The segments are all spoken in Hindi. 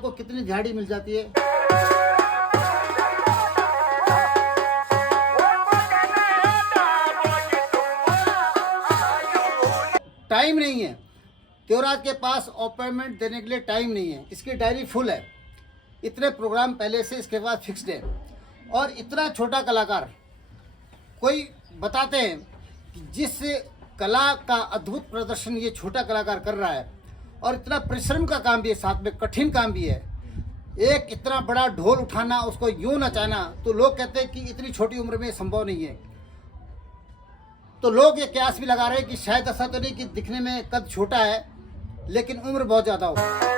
आपको कितनी दिहाड़ी मिल जाती है? टाइम नहीं है, देवराज के पास अपॉइंटमेंट देने के लिए टाइम नहीं है। इसकी डायरी फुल है, इतने प्रोग्राम पहले से इसके बाद फिक्स्ड है। और इतना छोटा कलाकार, कोई बताते हैं कि जिस कला का अद्भुत प्रदर्शन ये छोटा कलाकार कर रहा है, और इतना परिश्रम का काम भी है, साथ में कठिन काम भी है। एक इतना बड़ा ढोल उठाना, उसको यूं नचाना, तो लोग कहते हैं कि इतनी छोटी उम्र में संभव नहीं है। तो लोग ये कयास भी लगा रहे हैं कि शायद ऐसा तो नहीं कि दिखने में कद छोटा है लेकिन उम्र बहुत ज़्यादा हो।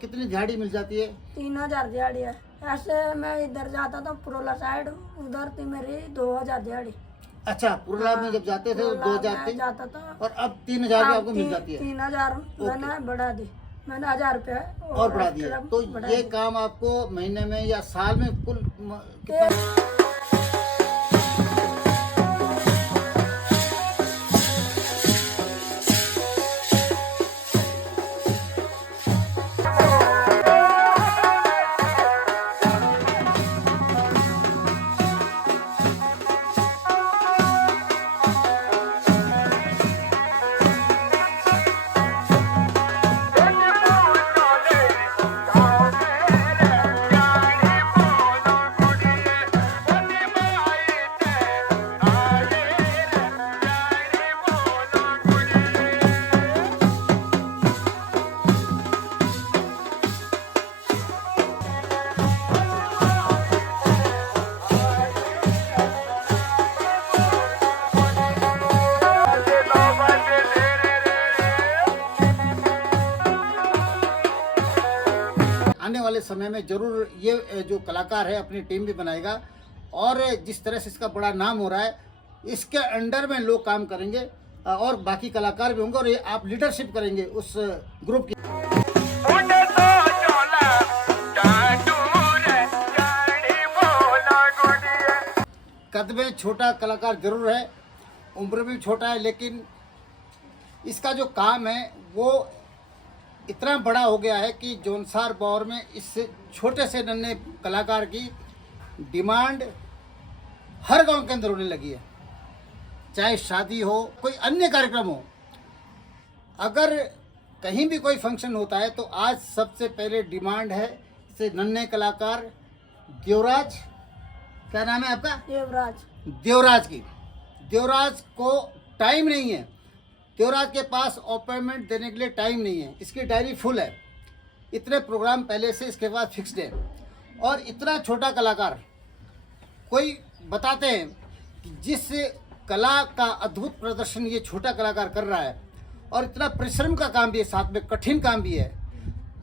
कितनी दिहाड़ी मिल जाती है? 3000 दिहाड़ी है। ऐसे मैं इधर जाता था पुरोला साइड, उधर थी मेरी 2000 दिहाड़ी। अच्छा, पुरला में जब जाते थे तो 2000 थी, जाता था और अब 3000 भी आपको मिल जाती है? 3000 मैंने बढ़ा दी, मैंने 1000 रुपया और बढ़ा दिया। तो ये काम आपको महीने में या साल में कुल कितना? आने वाले समय में जरूर ये जो कलाकार है अपनी टीम भी बनाएगा, और जिस तरह से इसका बड़ा नाम हो रहा है, इसके अंडर में लोग काम करेंगे और बाकी कलाकार भी होंगे, और ये आप लीडरशिप करेंगे उस ग्रुप की। कद में छोटा कलाकार जरूर है, उम्र भी छोटा है, लेकिन इसका जो काम है वो इतना बड़ा हो गया है कि जौनसार बौर में इस छोटे से नन्हे कलाकार की डिमांड हर गांव के अंदर होने लगी है। चाहे शादी हो, कोई अन्य कार्यक्रम हो, अगर कहीं भी कोई फंक्शन होता है तो आज सबसे पहले डिमांड है इसे नन्हे कलाकार देवराज, क्या नाम है आपका? देवराज की। देवराज को टाइम नहीं है, देवराज के पास अपॉइंटमेंट देने के लिए टाइम नहीं है। इसकी डायरी फुल है, इतने प्रोग्राम पहले से इसके बाद फिक्स्ड है। और इतना छोटा कलाकार, कोई बताते हैं कि जिस कला का अद्भुत प्रदर्शन ये छोटा कलाकार कर रहा है, और इतना परिश्रम का काम भी है, साथ में कठिन काम भी है।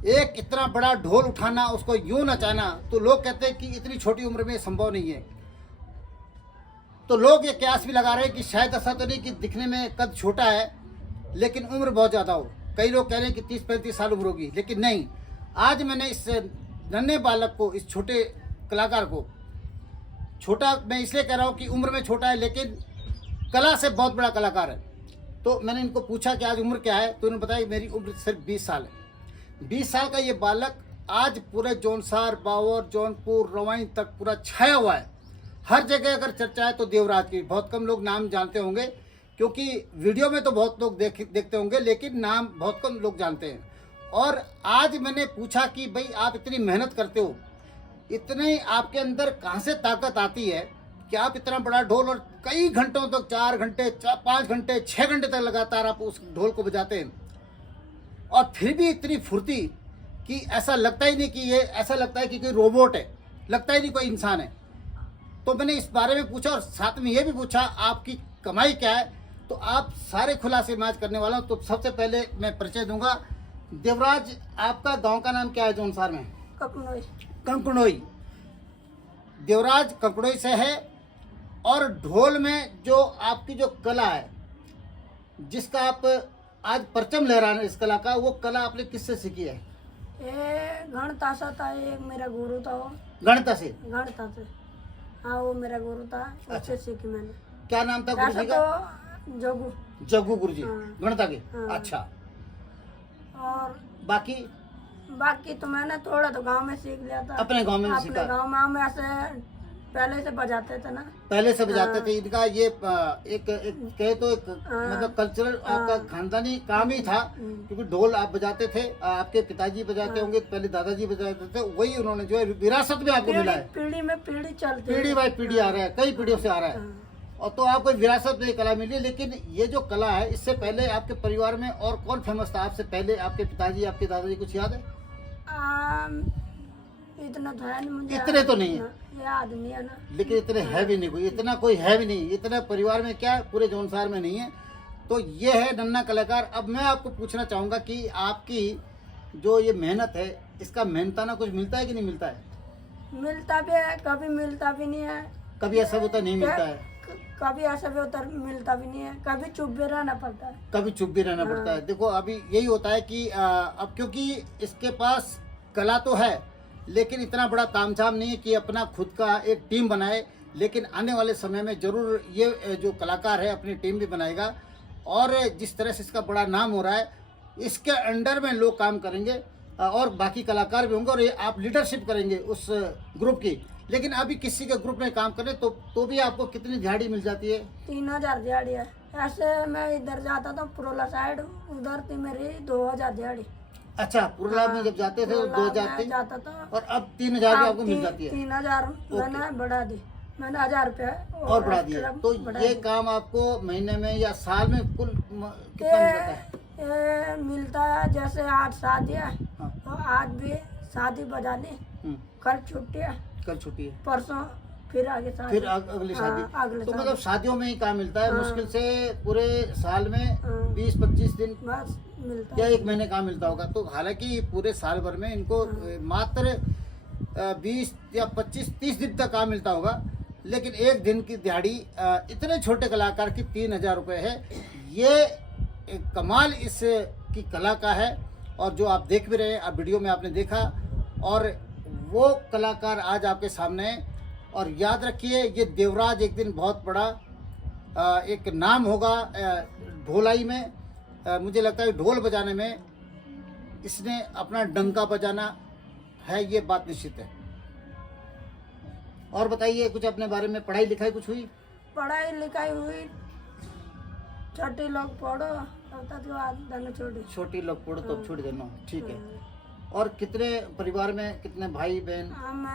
एक इतना बड़ा ढोल उठाना, उसको यूं नचाना, तो लोग कहते हैं कि इतनी छोटी उम्र में संभव नहीं है। तो लोग ये कयास भी लगा रहे हैं कि शायद ऐसा तो नहीं कि दिखने में कद छोटा है लेकिन उम्र बहुत ज़्यादा हो। कई लोग कह रहे हैं कि 30-35 साल उम्र होगी, लेकिन नहीं। आज मैंने इस नन्हे बालक को, इस छोटे कलाकार को, छोटा मैं इसलिए कह रहा हूँ कि उम्र में छोटा है, लेकिन कला से बहुत बड़ा कलाकार है। तो मैंने इनको पूछा कि आज उम्र क्या है, तो उन्होंने बताया कि मेरी उम्र सिर्फ 20 साल है। 20 साल का ये बालक आज पूरे जौनसार, बावर, जौनपुर, रवाई तक पूरा छाया हुआ है। हर जगह अगर चर्चा है तो देवराज की। बहुत कम लोग नाम जानते होंगे, क्योंकि वीडियो में तो बहुत लोग देखते होंगे, लेकिन नाम बहुत कम लोग जानते हैं। और आज मैंने पूछा कि भाई आप इतनी मेहनत करते हो, इतने आपके अंदर कहाँ से ताकत आती है कि आप इतना बड़ा ढोल और कई घंटों तक, 4 घंटे, 5 घंटे, 6 घंटे तक लगातार आप उस ढोल को बजाते हैं, और फिर भी इतनी फुर्ती कि ऐसा लगता ही नहीं कि ये, ऐसा लगता है कि कोई रोबोट है, लगता ही नहीं कोई इंसान है। तो मैंने इस बारे में पूछा और साथ में ये भी पूछा आपकी कमाई क्या है। तो आप सारे खुलासे मैं आज करने वाला हूँ। तो सबसे पहले मैं परिचय दूंगा। देवराज, आपका गांव का नाम क्या है जौनसार में? कपनोई। कंकड़ोई। देवराज कंकड़ोई से है। और ढोल में जो आपकी जो कला है, जिसका आप आज परचम लहरा रहे हैं, इस कला का, वो कला आपने किससे सीखी है? ये गणतासा था, एक मेरा गुरु था वो। गणिता से? गणता से, हाँ, वो मेरा गुरु था, अच्छा। उससे सीखी मैंने। क्या नाम था गुरु ऐसा जी का? तो जगू। जग्गू गुरु जी, हाँ। गणिता के। हाँ। अच्छा। और बाकी तो मैंने थोड़ा तो गांव में सीख लिया था। अपने गांव में भी अपने सीखा? गांव में हम ऐसे पहले से बजाते थे ना। पहले से बजाते हाँ। थे। इनका ये एक कहे तो एक हाँ। मतलब कल्चरल आपका हाँ। खानदानी काम ही था, क्योंकि ढोल आप बजाते थे, आपके पिताजी बजाते होंगे, पहले दादाजी बजाते थे, वही उन्होंने जो है विरासत में आपको मिला है। पीढ़ी में पीढ़ी चलती है। पीढ़ी बाई पीढ़ी आ रहा है, कई पीढ़ियों से आ रहा है। हाँ। और तो आपको विरासत में कला मिली। लेकिन ये जो कला है, इससे पहले आपके परिवार में और कौन फेमस था आपसे पहले? आपके पिताजी, आपके दादाजी, कुछ याद है? इतना तो है नहीं मुझे। इतने तो नहीं है, ये आदमी है ना। लेकिन इतने है भी नहीं, कोई इतना कोई है भी नहीं, इतना परिवार में क्या पूरे जौनसार में नहीं है। तो ये है नन्हा कलाकार। अब मैं आपको पूछना चाहूँगा कि आपकी जो ये मेहनत है, इसका मेहनताना कुछ मिलता है कि नहीं मिलता है? मिलता भी है, कभी मिलता भी नहीं है। कभी ऐसा होता नहीं मिलता है? कभी ऐसा भी होता मिलता भी नहीं है। कभी चुप भी रहना पड़ता है। कभी चुप भी रहना पड़ता है। देखो, अभी यही होता है कि अब क्योंकि इसके पास कला तो है, लेकिन इतना बड़ा तामझाम नहीं है कि अपना खुद का एक टीम बनाए। लेकिन आने वाले समय में जरूर ये जो कलाकार है अपनी टीम भी बनाएगा। और जिस तरह से इसका बड़ा नाम हो रहा है, इसके अंडर में लोग काम करेंगे और बाकी कलाकार भी होंगे, और ये आप लीडरशिप करेंगे उस ग्रुप की। लेकिन अभी किसी के ग्रुप में काम करें तो भी आपको कितनी दिहाड़ी मिल जाती है? 3000 दिहाड़ी है। ऐसे मैं इधर जाता था पुरोला साइड, उधर थी मेरी 2000 दिहाड़ी। अच्छा, पुरला में जब जाते थे तो 2000 थी, जाता था, और अब 3000 भी आपको मिल जाती है? 3000 मैंने बढ़ा दी। मैंने 1000 रुपया और बढ़ा दिया। तो ये काम आपको महीने में या साल में कुल कितना मिल जाता है? ये मिलता है जैसे आज शादी है, हाँ। तो आज भी शादी बजा ली, कल छुट्टी है, कल छुट्टी है, परसों फिर आगे शादी, फिर अगली शादी। अगले तो शादी। मतलब शादियों में ही काम मिलता है। हाँ। मुश्किल से पूरे साल में हाँ। 20-25 दिन बस मिलता या है। 1 महीने काम मिलता होगा। तो हालांकि पूरे साल भर में इनको मात्र 20 या 25-30 दिन तक काम मिलता होगा। लेकिन एक दिन की दिहाड़ी इतने छोटे कलाकार की 3000 रुपये है। ये एक कमाल इस की कला का है। और जो आप देख भी रहे हैं, आप वीडियो में आपने देखा, और वो कलाकार आज आपके सामने है। और याद रखिए, ये देवराज एक दिन बहुत बड़ा एक नाम होगा ढोलाई में। मुझे लगता है ढोल बजाने में इसने अपना डंका बजाना है, ये बात निश्चित है। और बताइए कुछ अपने बारे में, पढ़ाई लिखाई कुछ हुई? पढ़ाई लिखाई हुई, छोटे लोग पढ़ो, छोटी लोग पढ़ो तो छोड़ देना, ठीक है। और कितने परिवार में, कितने भाई बहन? हम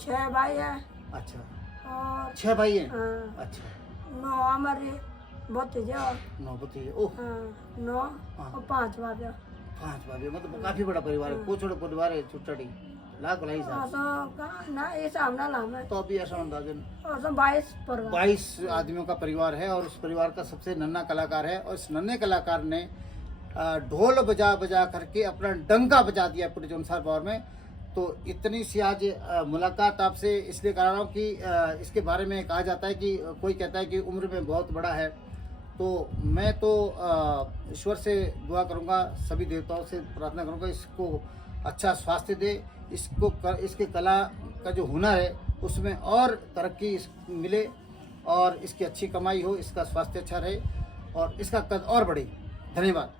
6 भाई है। अच्छा, और 6 भाई हैं? हाँ। अच्छा, 9 हमारी भतीजे और 9 भतीजे। ओह, 9 हाँ। और 5 भाभी। 5 भाभी, मतलब काफी बड़ा परिवार है। को छोटा परिवार है, छोटी लाख लाई साहब। ना ये सामना लाम है। तो अभी ऐसा अंदाजन 22 आदमियों का परिवार है, और उस परिवार का सबसे नन्हा कलाकार है। और इस नन्हे कलाकार ने ढोल बजा बजा करके अपना डंका बजा दिया पूरे जौनसार पावर में। तो इतनी सी आज मुलाकात आपसे इसलिए करा रहा हूँ कि इसके बारे में कहा जाता है कि कोई कहता है कि उम्र में बहुत बड़ा है। तो मैं तो ईश्वर से दुआ करूँगा, सभी देवताओं से प्रार्थना करूँगा इसको अच्छा स्वास्थ्य दे, इसको इसके कला का जो हुनर है उसमें और तरक्की मिले, और इसकी अच्छी कमाई हो, इसका स्वास्थ्य अच्छा रहे और इसका कद और बढ़े। धन्यवाद।